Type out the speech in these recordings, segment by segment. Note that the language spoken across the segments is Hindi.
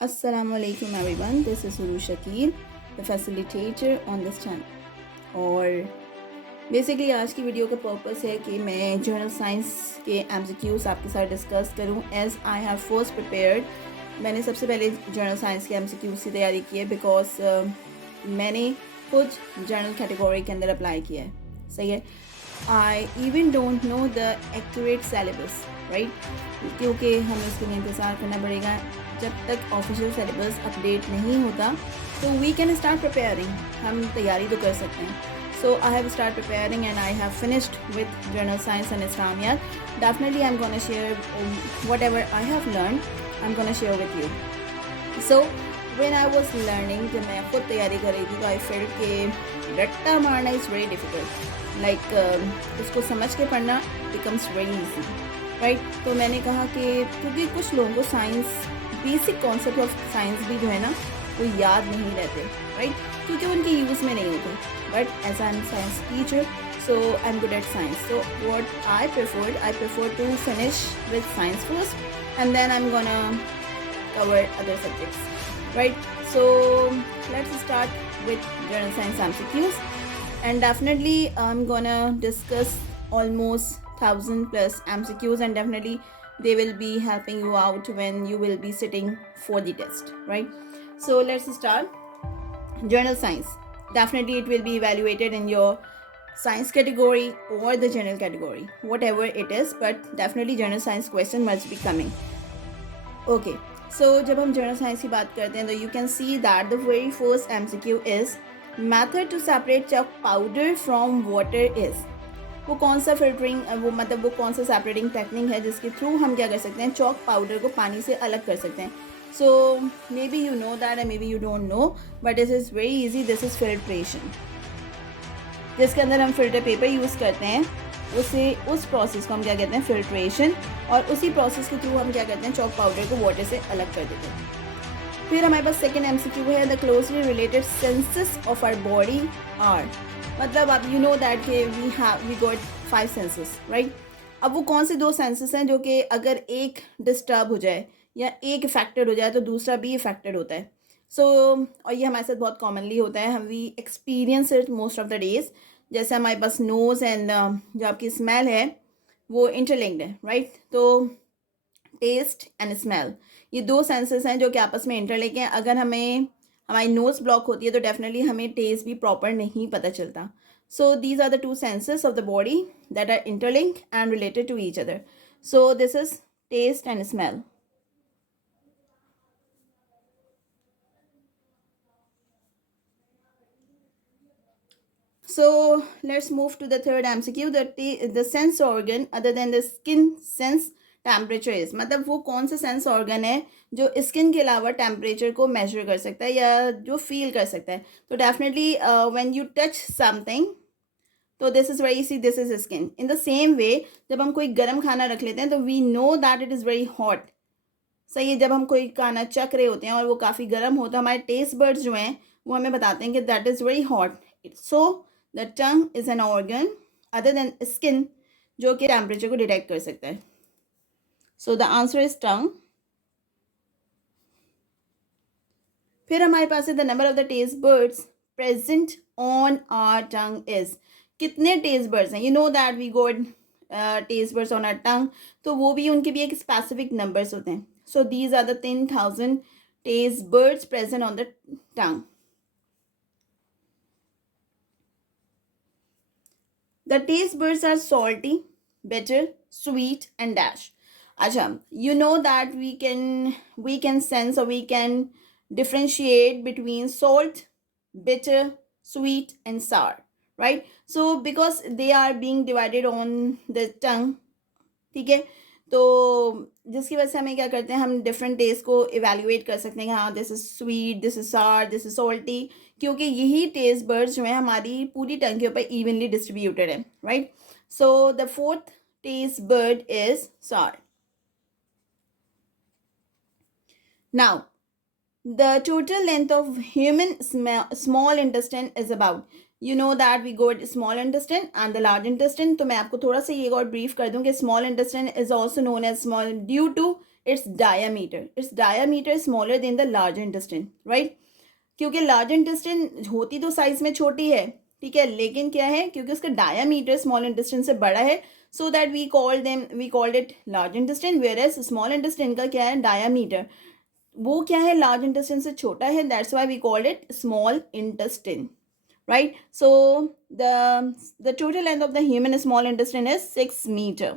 Assalamu alaikum everyone, this is Uru Shakir, the facilitator on this channel। और बेसिकली आज की वीडियो का पर्पस है कि मैं जर्नल साइंस के MCQs आपके साथ डिस्कस करूं as I have first prepared. मैंने सबसे पहले जर्नल साइंस के MCQs की तैयारी की है बिकॉज मैंने खुद जर्नल कैटेगरी के अंदर अप्लाई किया है, सही है। I even don't know the accurate syllabus, right, क्योंकि हमें इसके लिए इंतज़ार करना पड़ेगा जब तक ऑफिशियल सिलेबस अपडेट नहीं होता। तो वी कैन स्टार्ट प्रिपेयरिंग, हम तैयारी तो कर सकते हैं। So I have started preparing and I have finished with Journal Science and Islamiyat. Definitely I'm going to share whatever I have learned, I'm going to share with you. So when I was learning, जब मैं खुद तैयारी कर रही थी तो I felt कि रट्टा मारना is very difficult. Like उसको समझ के पढ़ना becomes very easy, right? तो मैंने कहा कि क्योंकि कुछ लोगों को science, basic concept of science भी जो है ना वो याद नहीं रहते, राइट, क्योंकि उनके यूज़ में नहीं होते। But as I am science teacher, so I'm good at science. So what I prefer to finish with science first and then I'm gonna cover other subjects, right? So let's start with general science MCQs and definitely I'm gonna discuss almost 1000 plus MCQs and definitely they will be helping you out when you will be sitting for the test, right? So let's start. Journal science, definitely it will be evaluated in your science category or the general category, whatever it is, but definitely general science question must be coming. Okay, so जब हम general science की बात करते हैं तो you can see that the very first MCQ is method to separate chalk powder from water is। वो कौन सा फिल्टरिंग, वो मतलब वो कौन सा सेपरेटिंग टेक्निक है जिसके थ्रू हम क्या कर सकते हैं, चॉक पाउडर को पानी से अलग कर सकते हैं। So maybe you know that and maybe you don't know, but this is very easy. This is filtration, जिसके अंदर हम फिल्टर पेपर यूज़ करते हैं, उस प्रोसेस को हम क्या कहते हैं, फिल्ट्रेशन। और उसी प्रोसेस के थ्रू हम क्या करते हैं, चॉक पाउडर को वाटर से अलग कर देते हैं। फिर हमारे पास सेकेंड MCQ है the closely related senses of our body are. मतलब आप यू नो दैट के वी गॉट 5 सेंसेस, राइट। अब वो कौन से 2 सेंसेस हैं जो कि अगर एक डिस्टर्ब हो जाए या एक इफेक्टेड हो जाए तो दूसरा भी इफेक्टेड होता है। सो और ये हमारे साथ बहुत कॉमनली होता है, हम we experience it most of the days. जैसे हमारे पास नोज़ एंड जो आपकी स्मेल है वो इंटरलिंक्ड है, राइट। तो टेस्ट एंड स्मेल, ये 2 सेंसेस हैं जो कि आपस में इंटरलिंक हैं। अगर हमें हमारी नोज़ ब्लॉक होती है तो डेफिनेटली हमें टेस्ट भी प्रॉपर नहीं पता चलता। So these are the 2 senses of the body that are interlink and related to each other. So this is taste and smell. So let's move to the third MCQ. The sense organ other than the skin sense temperature is, मतलब वो कौन सा सेंस ऑर्गन है जो स्किन के अलावा टेम्परेचर को मेजर कर सकता है या जो फील कर सकता है। तो definitely when you touch something, तो this is very see, this is skin. In the same way जब हम कोई गर्म खाना रख लेते हैं तो we know that it is very hot, सही है। जब हम कोई खाना चख रहे होते हैं और वो काफ़ी गर्म होता है, हमारे टेस्ट बर्ड्स जो हैं वो हमें बताते हैं कि that is very hot. So the tongue is an organ other than skin जो कि टेम्परेचर को डिटेक्ट कर सकता है। So the answer is tongue. फिर हमारे पास है the number of the taste buds present on our tongue is. कितने टेस्ट बर्ड्स हैं, you know that we got taste buds on our tongue, तो वो भी उनके भी एक स्पेसिफिक नंबर्स होते हैं। So these are the 10,000 taste buds present on the tongue. The taste buds are salty, bitter, sweet and dash. अच्छा, you know that we can sense or we can differentiate between salt, bitter, sweet and sour, right? So because they are being divided on the tongue, ठीक है, तो जिसकी वजह से हमें क्या करते हैं, हम डिफरेंट टेस्ट को इवेल्युएट कर सकते हैं कि हाँ this is sweet, this is सार, दिस इज सॉल्टी, क्योंकि यही टेस्ट बर्ड्स जो है हमारी पूरी टंग के ऊपर इवनली डिस्ट्रीब्यूटेड है, right. So the fourth taste bud is सार। Now, the total length of human small intestine is about, you know that we got small intestine and the large intestine. तो मैं आपको थोड़ा सा ये और brief कर दूं कि small intestine is also known as small due to its diameter is smaller than the larger intestine, right? क्योंकि लार्ज इंटेस्टिन होती तो साइज में छोटी है, ठीक है, लेकिन क्या है, क्योंकि उसका डायामीटर स्मॉल इंटेस्टिन से बड़ा है, so that we called it large intestine, whereas small intestine का क्या है, डायामीटर, वो क्या है, लार्ज इंटेस्टिन से छोटा है, that's why we called it small intestine, right? So the total length of the human small intestine is 6 meter.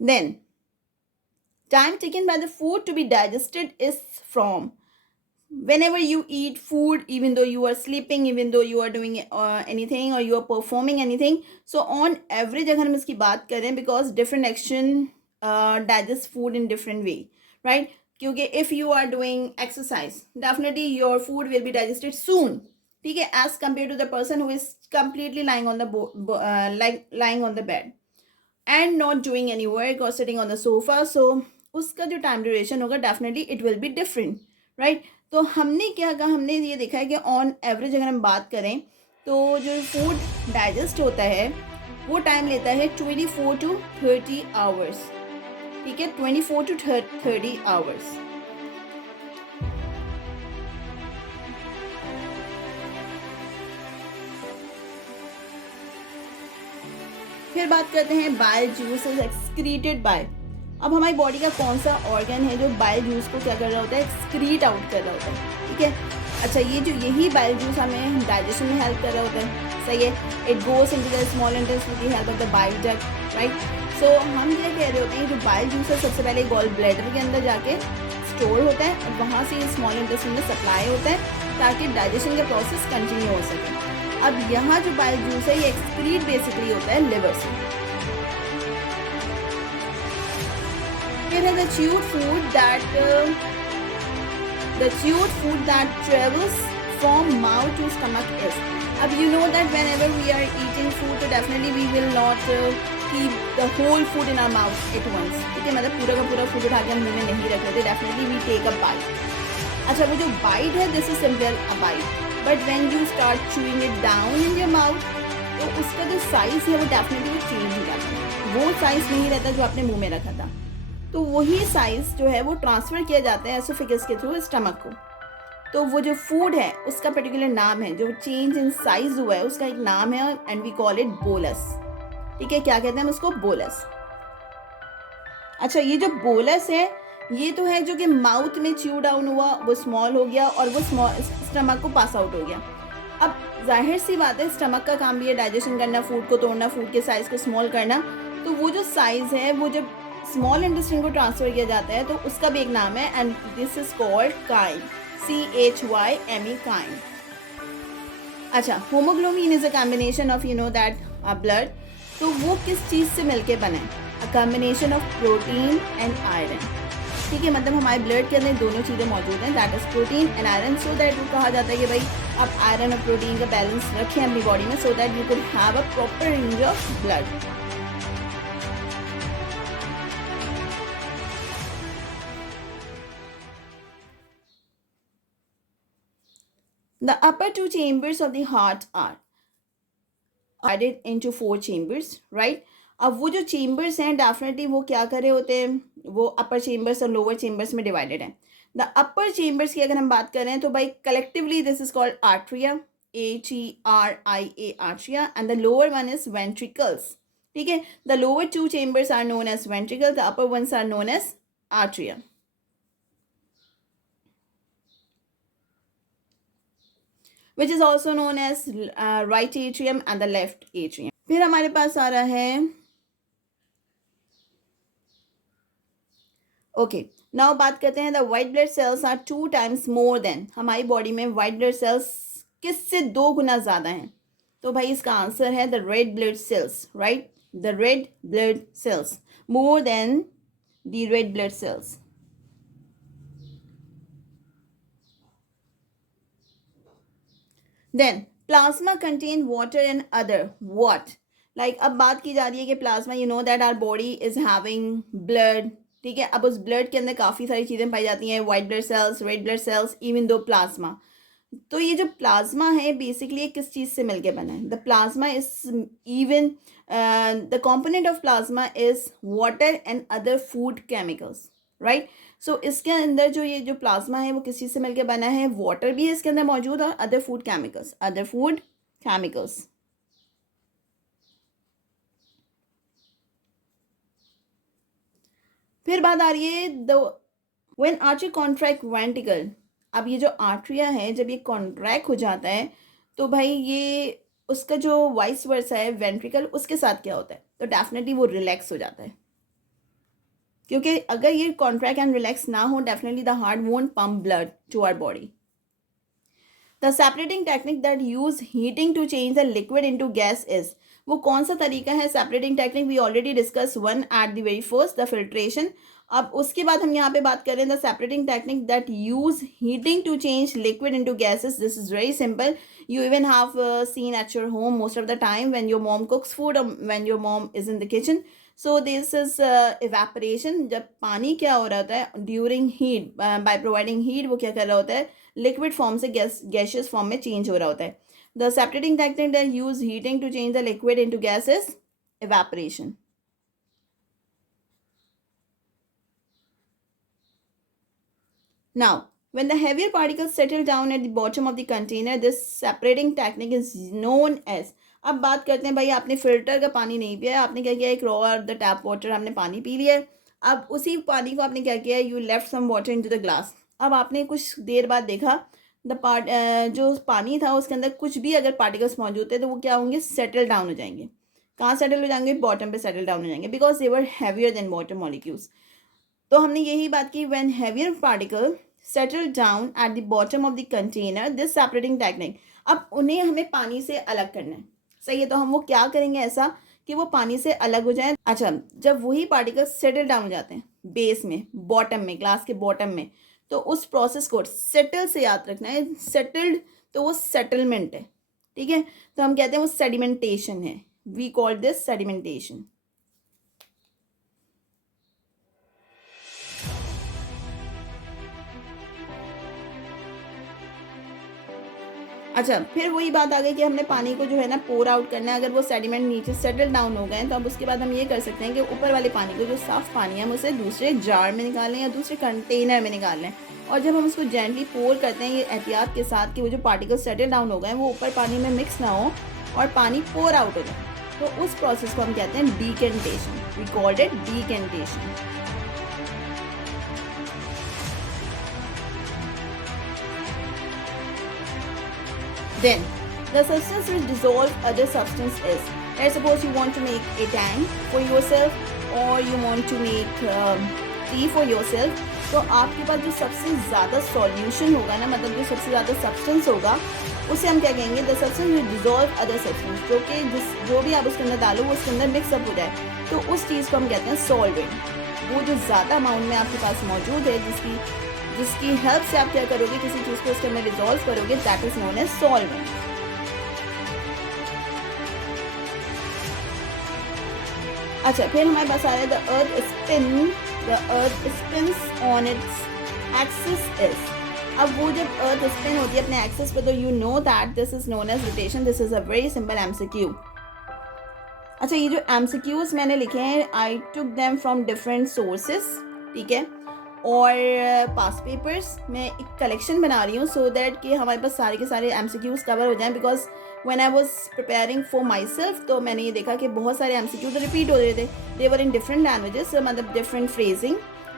Then time taken by the food to be digested is from whenever you eat food, even though you are sleeping, even though you are doing anything or you are performing anything. So on average अगर हम इसकी बात करें, because different action digest food in different way, right? क्योंकि if you are doing exercise, definitely your food will be digested soon, ठीक है, as compared to the person who is completely lying on the bed and not doing any work or sitting on the sofa. So उसका जो टाइम ड्यूरेशन होगा definitely it will be different, right? तो हमने क्या कहा, हमने ये देखा है कि ऑन एवरेज अगर हम बात करें तो जो फूड डाइजेस्ट होता है वो टाइम लेता है 24 to 30 आवर्स, ठीक है, 24 to 30 आवर्स. फिर बात करते हैं बाइल जूसेस एक्सक्रीटेड बाय. अब हमारी बॉडी का कौन सा ऑर्गन है जो बाइल जूस को क्या कर रहा होता है, एक्सक्रीट आउट कर रहा होता है, ठीक है. अच्छा, यही बाइल जूस हमें डाइजेशन में हेल्प कर रहा होता है, सही है. It goes into the small intestine with the help of the bile duct, right. So हम क्या कह रहे होते हैं, जो बाइल जूस है सबसे पहले गॉल ब्लैडर के अंदर जाके स्टोर होता है और वहाँ से स्मॉल इंटेस्टाइन में सप्लाई होता है ताकि डाइजेशन का प्रोसेस कंटिन्यू हो सके. अब यहाँ जो बाइल जूस है ये एक्सक्रीट बेसिकली होता है लिवर से. फिर है the chewed food that travels from mouth to stomach is. अब you know that whenever we are eating food, तो definitely we will not keep the whole food in our mouth at once, ठीक है, मतलब पूरा का पूरा फूड उठा के हम मुंह में नहीं रख लेते, definitely we take a bite. अच्छा, वो जो bite है this is simple a bite, but when you start chewing it down in your mouth, तो उसका जो साइज है वो definitely चेंज हो जाता है, वो साइज नहीं रहता जो आपने मुंह में रखा था, तो वही साइज जो है वो ट्रांसफ़र किया जाता है एसोफेगस के थ्रू स्टमक को. तो वो जो फूड है उसका पर्टिकुलर नाम है, जो चेंज इन साइज हुआ है उसका एक नाम है and we call it bolus, ठीक है. क्या कहते हैं हम उसको, बोलस. अच्छा, ये जो बोलस है ये तो है जो कि माउथ में च्यू डाउन हुआ, वो स्मॉल हो गया और वो स्टमक को पास आउट हो गया. अब जाहिर सी बात है स्टमक का काम भी है डाइजेशन करना, फूड को तोड़ना, फूड के साइज़ को स्मॉल करना. तो वो जो साइज़ है वो जब स्मॉल इंटेस्टाइन को ट्रांसफ़र किया जाता है तो उसका भी एक नाम है and this is called crime, CHYME, crime. अच्छा, haemoglobin is a combination of you know that blood. तो वो किस चीज़ से मिलके बने, a combination of protein and iron, ठीक है, मतलब हमारे ब्लड के अंदर दोनों चीज़ें मौजूद हैं, that is protein and iron. So that वो कहा जाता है कि भाई आप आयरन और प्रोटीन का बैलेंस रखें अपनी बॉडी में, so that you could have a proper range of blood. The upper two chambers of the heart are divided into 4 chambers, right? अब वो जो chambers हैं definitely वो क्या कर रहे होते हैं, वो upper chambers और lower chambers में divided हैं. The upper chambers की अगर हम बात करें तो भाई collectively this is called arteria, ATRIA, arteria, and the lower one is ventricles, ठीक है. The lower 2 chambers are known as ventricles, the upper ones are known as arteria, which is also known as right atrium and the left atrium. फिर हमारे पास आ रहा है, ओके, नाउ बात करते हैं the white blood cells are 2 times more than. हमारी बॉडी में वाइट ब्लड सेल्स किससे 2 गुना ज़्यादा हैं, तो भाई इसका आंसर है the red blood cells, right. The red blood cells more than the red blood cells. Then plasma contain water and other what, like अब बात की जा रही है कि plasma, you know that our body is having blood, ठीक है. अब उस ब्लड के अंदर काफ़ी सारी चीज़ें पाई जाती हैं, white blood sales, red blood cells, even though plasma. तो ये जो प्लाज्मा है बेसिकली किस चीज़ से मिलके बना है? The plasma is even the component of plasma is water and other food chemicals, right? So इसके अंदर जो ये जो प्लाज्मा है वो किस चीज़ से मिलके बना है? वाटर भी है इसके अंदर मौजूद और other food chemicals, other food chemicals. फिर बात आ रही है the when artery contract ventricle. अब ये जो आर्ट्रिया है जब ये कॉन्ट्रैक्ट हो जाता है तो भाई ये उसका जो वाइस वर्सा है वेंट्रिकल उसके साथ क्या होता है? तो डेफिनेटली वो रिलैक्स हो जाता है, क्योंकि अगर ये कॉन्ट्रैक्ट एंड रिलैक्स ना हो definitely the heart won't pump blood to our body. The separating technique that use heating to change the liquid into gas is, वो कौन सा तरीका है separating technique? We already discuss one at the very first, the filtration. अब उसके बाद हम यहाँ पे बात करें the separating technique that use heating to change liquid into gases. This is very simple, you even have seen at your home most of the time when your mom cooks food or when your mom is in the kitchen. So this is evaporation। जब पानी क्या हो रहा होता है during heat, by providing heat वो क्या कर रहा होता है? लिक्विड फॉर्म से गैसियस फॉर्म में चेंज हो रहा होता है। The separating technique that use heating to change the liquid into gases, evaporation। Now, when the heavier particles settle down at the bottom of the container, this separating technique is known as। अब बात करते हैं भाई, आपने फिल्टर का पानी नहीं पिया है, आपने क्या किया? एक रॉ द टैप वाटर आपने पानी पी लिया है। अब उसी पानी को आपने क्या किया? You left some water into the glass. अब आपने कुछ देर बाद देखा द पार्ट जो पानी था उसके अंदर कुछ भी अगर पार्टिकल्स मौजूद थे तो वो क्या होंगे? सेटल डाउन हो जाएंगे। कहाँ सेटल हो जाएंगे? बॉटम पे सेटल डाउन हो जाएंगे, because they were heavier than water molecules. तो हमने यही बात की, when heavier particle settle down at the bottom of the container, this separating technique. अब उन्हें हमें पानी से अलग करना है, सही है? तो हम वो क्या करेंगे ऐसा कि वो पानी से अलग हो जाए। अच्छा, जब वही पार्टिकल सेटल डाउन हो जाते हैं बेस में, बॉटम में, ग्लास के बॉटम में, तो उस प्रोसेस को सेटल से याद रखना है। सेटल्ड तो वो सेटलमेंट है, ठीक है? तो हम कहते हैं वो सेडिमेंटेशन है। We call this sedimentation. अच्छा, फिर वही बात आ गई कि हमने पानी को जो है ना पोर आउट करना है। अगर वो सेडिमेंट नीचे सेटल डाउन हो गए तो अब उसके बाद हम ये कर सकते हैं कि ऊपर वाले पानी को, जो साफ़ पानी है, हम उसे दूसरे जार में निकाल लें या दूसरे कंटेनर में निकाल लें। और जब हम उसको जेंटली पोर करते हैं ये एहतियात के साथ कि वो जो पार्टिकल सेटल डाउन हो गए वो ऊपर पानी में मिक्स ना हो और पानी पोर आउट हो जाए, तो उस प्रोसेस को हम कहते हैं decantation. We called it decantation. Then, the substance which dissolve other substance is, let's suppose you want to make a tank for yourself or you want to make tea for yourself। तो आपके पास जो सबसे ज़्यादा सॉल्यूशन होगा ना, मतलब जो सबसे ज़्यादा सब्सटेंस होगा, उसे हम क्या कहेंगे? The substance will dissolve other substance. जो कि जो भी आप उसके अंदर डालो वो उसके अंदर मिक्सअप हो जाए, तो उस चीज़ को हम कहते हैं सॉल्वेंट। वो जो ज़्यादा अमाउंट में आपके पास मौजूद है, जिसकी हेल्प से आप क्या करोगे? किसी चीज़ को उसके अंदर डिजॉल्व करोगे, that is known as solvent. अच्छा, फिर हमारे पास आ रहा है the earth spins on its axis is. अब वो जब अर्थ स्पिन होती है अपने एक्सिस पे, तो you know that this is known as rotation. This is a very simple MCQ. अच्छा, ये जो एमसीक्यूज मैंने लिखे हैं, I took them from different sources, ठीक है? और पास पेपर्स में एक कलेक्शन बना रही हूँ सो दैट कि हमारे पास सारे के सारे एमसीक्यूज कवर हो जाएं। Because when I was preparing for my self, तो मैंने ये देखा कि बहुत सारे एमसीक्यूज रिपीट हो रहे थे। दे वर इन डिफरेंट लैंग्वेजेस, मतलब डिफरेंट फ्रेजिंग,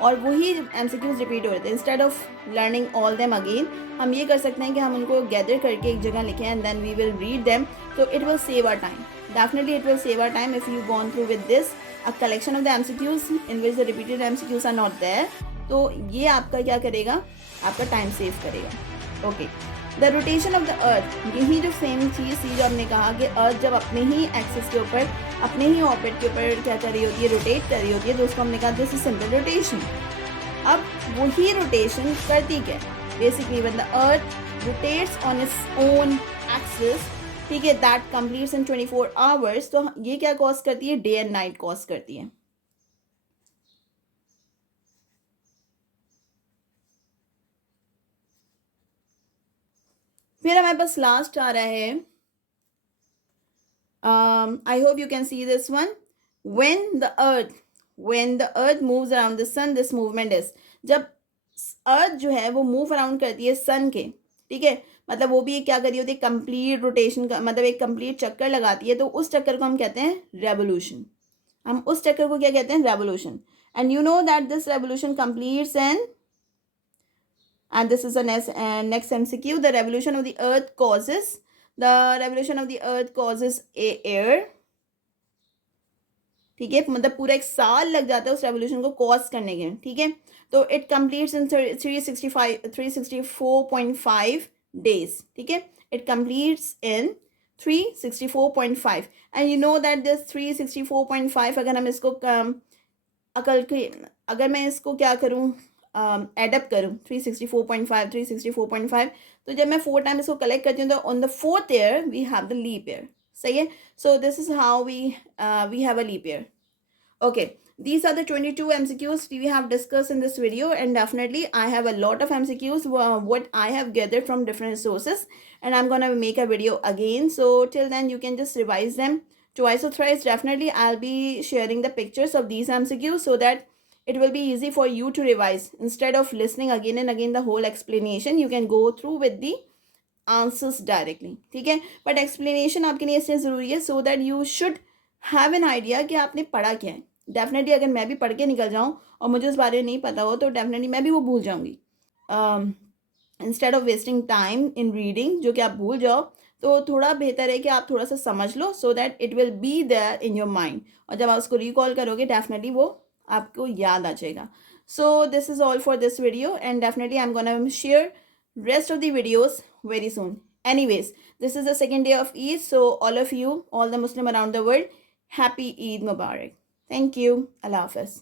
और वही एमसीक्यूज रिपीट हो रहे थे। Instead of learning all them again, हम ये कर सकते हैं कि हम उनको गैदर करके एक जगह लिखें and then we will read them, तो it will save our time. Definitely it will save our time if you've gone through with this a collection of the MCQs in which the repeated MCQs are not there। तो ये आपका क्या करेगा? आपका टाइम सेव करेगा। Okay, the rotation of the earth, यही जो सेम चीज़ थी जो हमने कहा कि अर्थ जब अपने ही एक्सिस के ऊपर, अपने ही ऑर्बिट के ऊपर क्या कर रही होती है? रोटेट कर रही होती है, तो उसको हमने कहा दिस इज सिंपल रोटेशन। अब वही रोटेशन करती क्या है? Basically when the earth rotates on its own axis, ठीक है, दैट कंप्लीट्स इन 24 आवर्स, तो ये क्या कॉज करती है? डे एंड नाइट कॉज करती है। फिर हमारे पास लास्ट आ रहा है, I hope you can see this one. When the earth moves around the sun, this movement is, जब अर्थ जो है वो मूव अराउंड करती है सन के, ठीक है, मतलब वो भी क्या कर रही होती है, कंप्लीट रोटेशन का मतलब एक कंप्लीट चक्कर लगाती है, तो उस चक्कर को हम कहते हैं रेवोल्यूशन। हम उस चक्कर को क्या कहते हैं, revolution. And you know that this revolution completes an, and this is the next MCQ. The revolution of the earth causes, a air, ठीक है, मतलब पूरा एक साल लग जाता है उस रेवोल्यूशन को कॉज करने के, ठीक है। तो इट कंप्लीट्स इन 364.5 डेज, ठीक है, it completes in 364.5। And you know that this 364.5, अगर हम इसको अगर मैं इसको क्या करूँ, एडअप करूँ 364.5, 364.5, तो जब मैं 4 टाइम इसको कलेक्ट करती हूँ तो on the 4th year we have the leap year, सही है। So this is how we have a leap year. Okay, these are the 22 MCQs we have discussed in this video, and definitely I have a lot of MCQs what I have gathered from different sources, and I'm gonna make a video again. So till then you can just revise them twice or thrice. Definitely I'll be sharing the pictures of these MCQs so that it will be easy for you to revise. Instead of listening again and again the whole explanation, you can go through with the answers directly, ठीक है। बट एक्सप्लेनेशन आपके लिए इसलिए ज़रूरी है so that you should have an idea कि आपने पढ़ा क्या है। डेफिनेटली अगर मैं भी पढ़ के निकल जाऊँ और मुझे उस बारे में नहीं पता हो तो डेफिनेटली मैं भी वो भूल जाऊँगी। Instead of wasting time in reading, जो कि आप भूल जाओ, तो थोड़ा बेहतर है कि आप थोड़ा सा समझ लो so that it will be there in your mind, और जब आप उसको रिकॉल करोगे डेफिनेटली वो आपको याद आ जाएगा। So this is all for this video, and definitely I am gonna share rest of the videos very soon. Anyways, this is the second day of Eid, so all of you, all the Muslim around the world, happy Eid Mubarak. Thank you. Allah Hafiz.